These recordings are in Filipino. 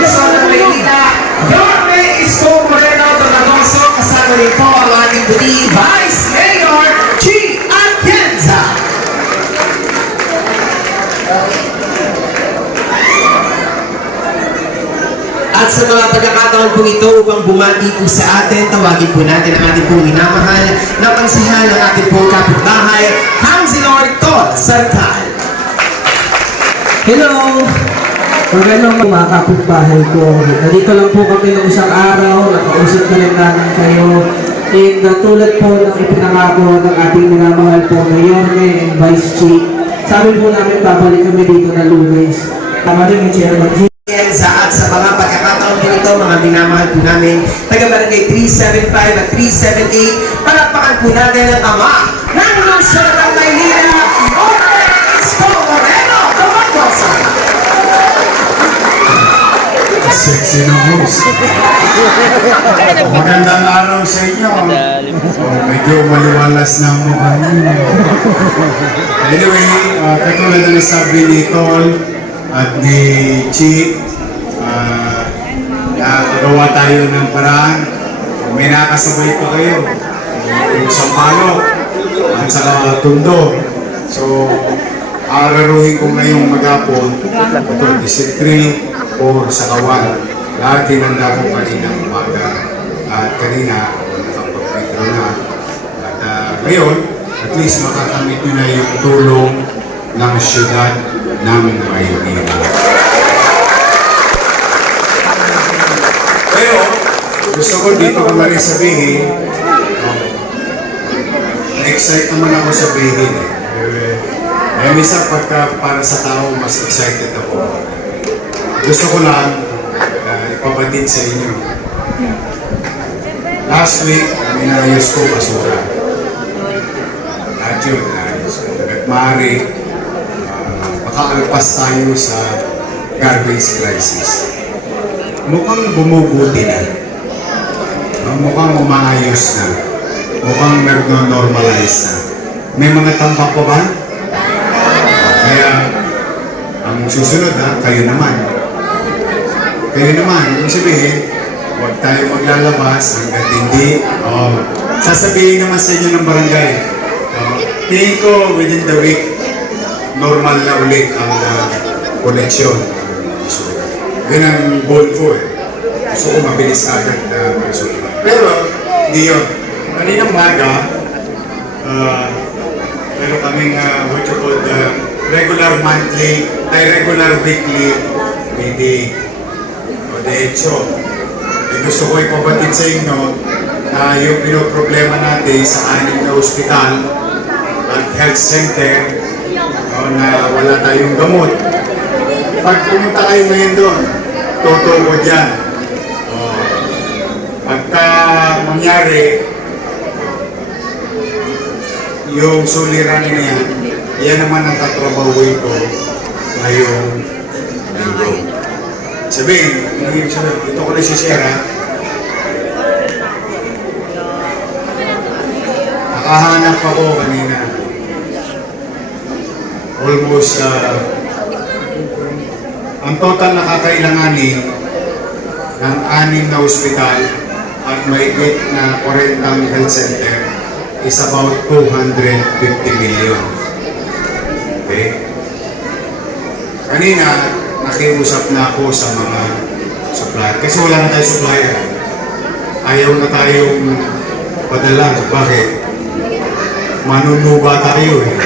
Luzon ng Maynila, Yorme Isko Moreno Donagoso, kasama rin po ang ating buti Vice Mayor G. Atienza. At sa mga pagkakataon po ito upang bumati po sa atin, tawagin po natin ang ating pong minamahal na pangsihal ng ating pong kapitbahay, Councilor Tol Sartal. Hello! Magandang mga kapitbahay ko. Nandito lang po kami ng isang araw, nakausap na lang namin kayo. And tulad po ng ipinangako ng ating minamahal po na Yorme and Vice Chief, sabi po namin babalik kami dito na Lunes. Tama rin yung Chairman G. At sa mga pagkakataon po ito, mga minamahal po namin, taga-barangay 375 at 378, palakpakan po natin ang ama ng Luzon ng Maynila, Yorme Isko Moreno Donagoso. Sexy na host. Magandang araw sa inyo. Medyo maliwalas na ang mukha niyo. Anyway, katulad na nasabi ni Tol at ni Chi, nakagawa tayo ng paraan. May nakasabay pa kayo. Yung Sampalo at saka Tondo. So, araruhin ko ngayong magapon ito, District 3 o sa Kawan. Lahat tinanda ko kaninang umaga. At kanina, nakapag-withdraw na. At ngayon, at least makakamit nyo na yung tulong ng siyudad ng Maynila. Pero, gusto ko dito ko na rin sabihin, na-excite naman ako sabihin minsan pagka para sa tao, mas excited ako. Gusto ko lang ipabatid sa inyo. Last week, minayos ko basura. At yun, hanggat maaari, makaalpas tayo sa garbage crisis. Mukhang bumubuti na. Mukhang umaayos na. Mukhang nag-normalize na. May mga tambak pa ba? Kaya, ang susunod kayo naman. Kayo naman, ibig sabihin, huwag tayo maglalabas hanggat hindi. Sasabihin naman sa inyo ng barangay. Tingin ko, within the week, normal na ulit ang koleksyon. So, yun ang goal ko eh. Gusto ko mabilis agad na resulta. Pero, hindi yun. Kaninang umaga, meron kaming what you call regular monthly, regular weekly meeting. O de hecho, gusto ko ipabatid sa inyo na yung pinoproblema natin sa 6 na ospital at health center na wala tayong gamot. Pag pumunta kayo ngayon doon, totoo ko dyan. Pagka mangyari, yung suliranin na yan naman ang tatrabahuin ko ngayong linggo. Sabihin, ito ko na sisira. Nakahanap ako kanina. Almost, ang total na kakailanganin ng 6 na ospital at mahigit na 40 health center is about 250 million. Okay? Kanina, nakiusap na ako sa mga supplier. Kasi wala na tayong supplier. Ayaw na tayong padala. Bakit? Manunuba tayo eh.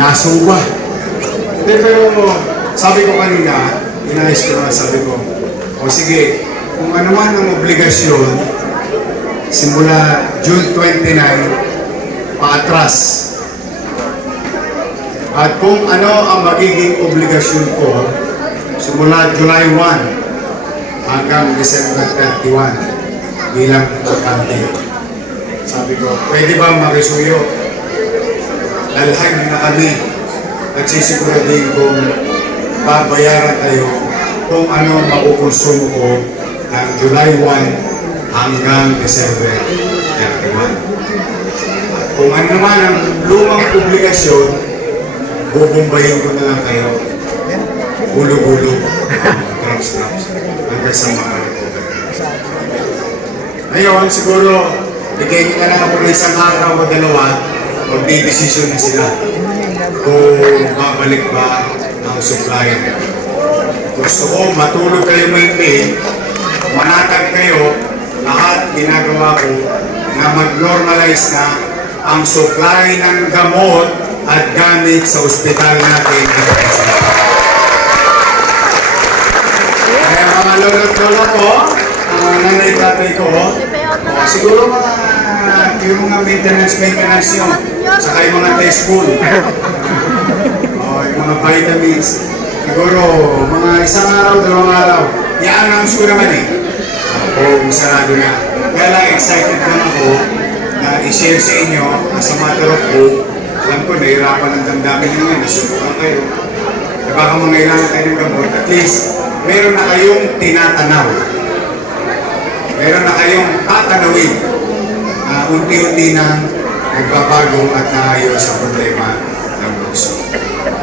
Nasuba. Pero sabi ko kanina, inayos ko na, sabi ko, o sige, kung ano man ang obligasyon, simula June 29, paatras. At kung ano ang magiging obligasyon ko, simula July 1 hanggang December 31 bilang bakante. Sabi ko, pwede ba makisuyo? Lalhan na kami at sisiguraduhin kong babayaran tayo kung ano makukonsumo ko ng July 1 hanggang December 31. At kung ano naman ang lumang publikasyon, bubumbayin ko na lang kayo. Gulo-gulo. drops hanggang sa makarecover. Ngayon, siguro, bigay nyo na lang ako ng isang araw o dalawa, magdidesisyon na sila kung babalik ba ang supplier. Gusto ko matulog kayo maintain, manatag kayo, lahat ginagawa ko na mag-normalize na ang supply ng gamot at gamit sa ospital natin. Kaya mga lolo ko, nanay tatay ko, siguro yung mga maintenance nyo, saka yung mga test pool, yung mga vitamins, siguro mga isang araw, dalawang araw, i-announce ko naman kung sarado na. Kaya lang excited lang ako na i-share sa inyo as a matter of hope. Alam ko, nahirapan ang damdamin nyo ngayon, nasubukan kayo. Kaya baka mangailangan kayo ng gamot. At least, meron na kayong tinatanaw. Meron na kayong tatanawin na unti-unti nang nagbabago at naayos ang problema ng lungsod.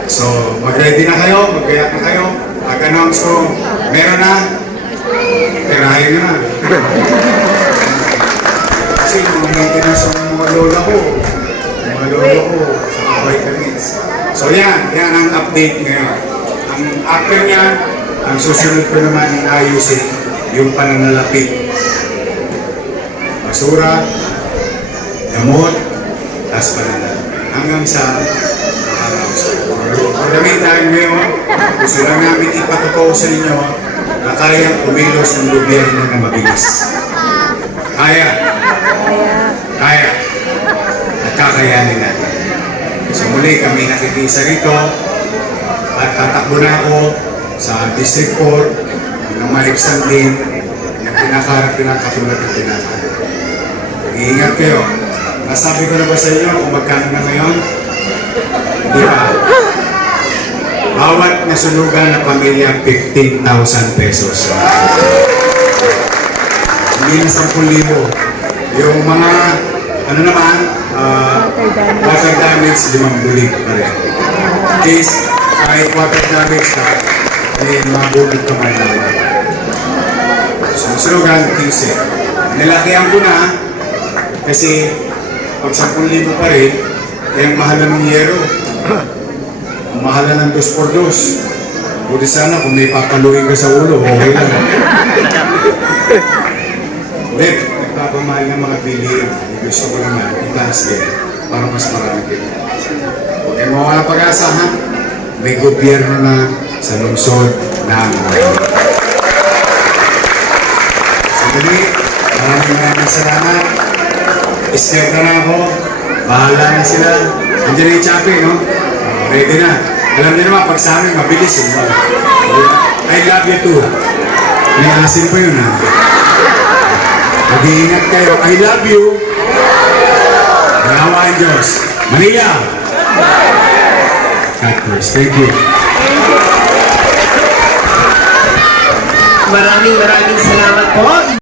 So, mag-ready na kayo, mag-gayak na kayo. Pag-announce ko, meron na, perahin na. Kasi mga maintenance ng mga lola ko, sa vitamins. So yan ang update ngayon. Ang after niyan, ang susunod ko naman ayusin yung pananalapi. Basura, gamot, tas pananalapi. Hanggang sa for the meantime ngayon, gusto lang namin ipatotoo sa inyo na kayang kumilos ng gobyerno na mabilis. Kaya. At kakayanin natin. So muli kami nakikisa rito at tatakbo na ako sa District Court ng Mariksan din na pinakarap na katulad ng tinatawag. Iingat kayo. Nasabi ko na ba sa inyo kung magkano na ngayon? Hindi ba? Bawat nasunugan na pamilya, 15,000 pesos. Hindi na 10,000. Yung mga, ano naman, water damage, 5 bulig pa rin. In case, kahit water damage ka, may mga bulig ka man naman. Susunugan, 15. Nilakihan ko na, kasi pag 10,000 pa rin, yung mahala ng yero. Ang mahala ng 2x2. Buti sana kung may papaluin ka sa ulo, okay lang. Then, nagpapamahal ng mga bilihin. Gusto ko naman, itaas din para mas marami din. Okay, mga pag-asa ha? May gobyerno na sa lungsod ng so, dali, maraming salamat. Step na ako. Bahala na sila. Andiyan na yung chape, no? Ready na. Alam niyo naman, pag sa amin, mabilis eh. I love you too. May asin pa yun ha. Mag-iingat kayo. I love you. Nawa ang Diyos. Maria. God bless. Thank you. Maraming salamat po.